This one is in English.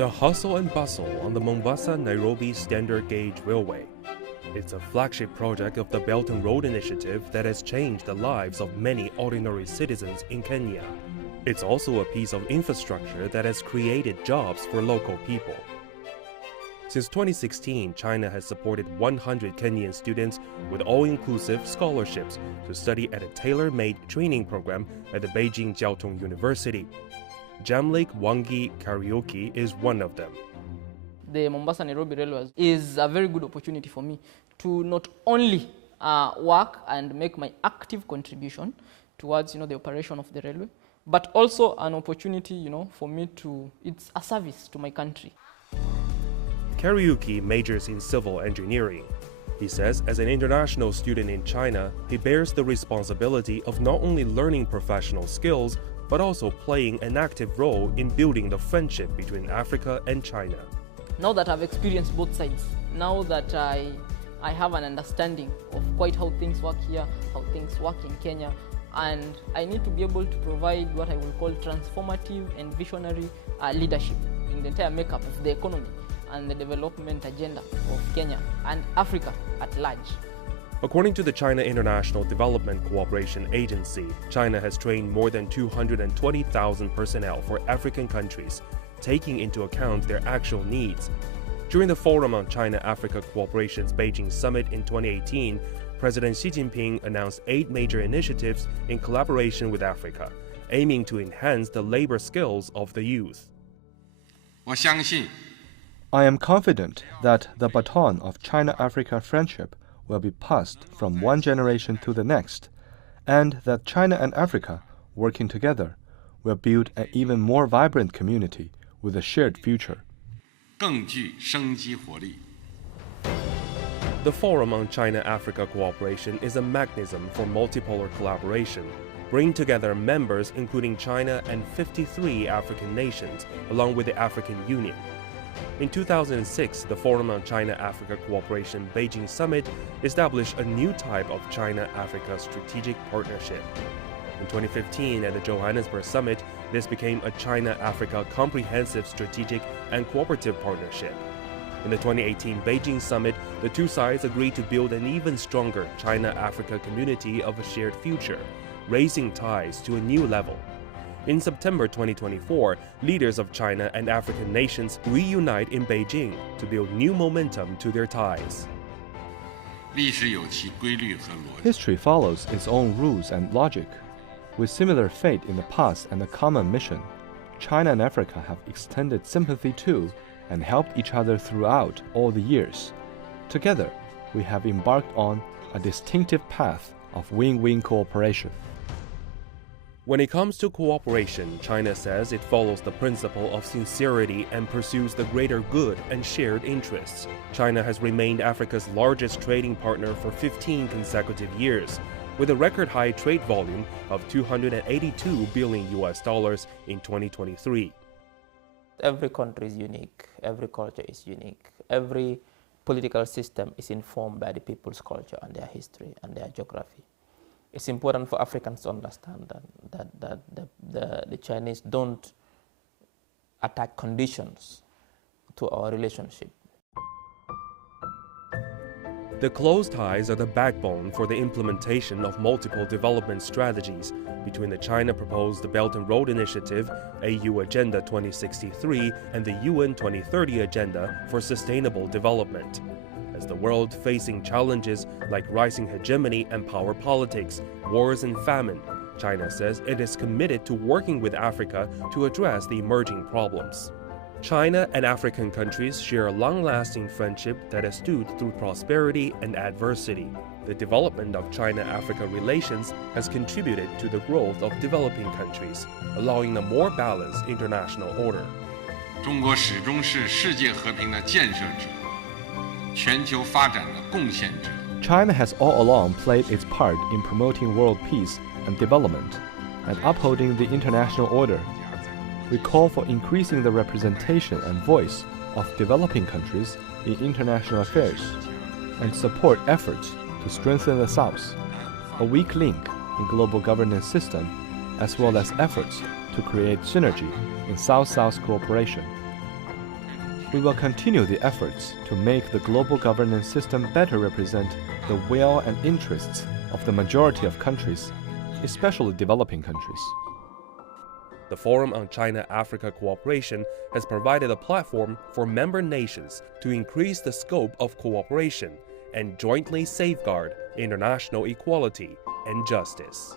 The hustle and bustle on the Mombasa-Nairobi Standard Gauge Railway. It's a flagship project of the Belt and Road Initiative that has changed the lives of many ordinary citizens in Kenya. It's also a piece of infrastructure that has created jobs for local people. Since 2016, China has supported 100 Kenyan students with all-inclusive scholarships to study at a tailor-made training program at the Beijing Jiaotong University. Jamlake Wangi Karaoke is one of them. The Mombasa-Nairobi Railway is a very good opportunity for me to not only work and make my active contribution towards the operation of the railway, but also an opportunity for me it's a service to my country. Karaoke majors in civil engineering. He says as an international student in China, he bears the responsibility of not only learning professional skills, but also playing an active role in building the friendship between Africa and China. Now that I've experienced both sides, now that I have an understanding of quite how things work here, how things work in Kenya, and I need to be able to provide what I will call transformative and visionary leadership in the entire makeup of the economy and the development agenda of Kenya and Africa at large. According to the China International Development Cooperation Agency, China has trained more than 220,000 personnel for African countries, taking into account their actual needs. During the Forum on China-Africa Cooperation's Beijing Summit in 2018, President Xi Jinping announced 8 major initiatives in collaboration with Africa, aiming to enhance the labor skills of the youth. I am confident that the baton of China-Africa friendship will be passed from one generation to the next, and that China and Africa, working together, will build an even more vibrant community with a shared future. The Forum on China-Africa Cooperation is a mechanism for multipolar collaboration, bringing together members including China and 53 African nations, along with the African Union. In 2006, the Forum on China-Africa Cooperation Beijing Summit established a new type of China-Africa strategic partnership. In 2015, at the Johannesburg Summit, this became a China-Africa Comprehensive Strategic and Cooperative Partnership. In the 2018 Beijing Summit, the two sides agreed to build an even stronger China-Africa community of a shared future, raising ties to a new level. In September 2024, leaders of China and African nations reunite in Beijing to build new momentum to their ties. History follows its own rules and logic. With similar fate in the past and a common mission, China and Africa have extended sympathy to and helped each other throughout all the years. Together, we have embarked on a distinctive path of win-win cooperation. When it comes to cooperation, China says it follows the principle of sincerity and pursues the greater good and shared interests. China has remained Africa's largest trading partner for 15 consecutive years, with a record high trade volume of $282 billion in 2023. Every country is unique, every culture is unique, every political system is informed by the people's culture and their history and their geography. It's important for Africans to understand that the Chinese don't attach conditions to our relationship. The close ties are the backbone for the implementation of multiple development strategies between the China-proposed Belt and Road Initiative, AU Agenda 2063, and the UN 2030 Agenda for Sustainable Development. As the world facing challenges like rising hegemony and power politics, wars and famine, China says it is committed to working with Africa to address the emerging problems. China and African countries share a long-lasting friendship that has stood through prosperity and adversity. The development of China-Africa relations has contributed to the growth of developing countries, allowing a more balanced international order. 中国始终是世界和平的建设者。 China has all along played its part in promoting world peace and development and upholding the international order. We call for increasing the representation and voice of developing countries in international affairs and support efforts to strengthen the South, a weak link in global governance system, as well as efforts to create synergy in South-South cooperation. We will continue the efforts to make the global governance system better represent the will and interests of the majority of countries, especially developing countries. The Forum on China-Africa Cooperation has provided a platform for member nations to increase the scope of cooperation and jointly safeguard international equality and justice.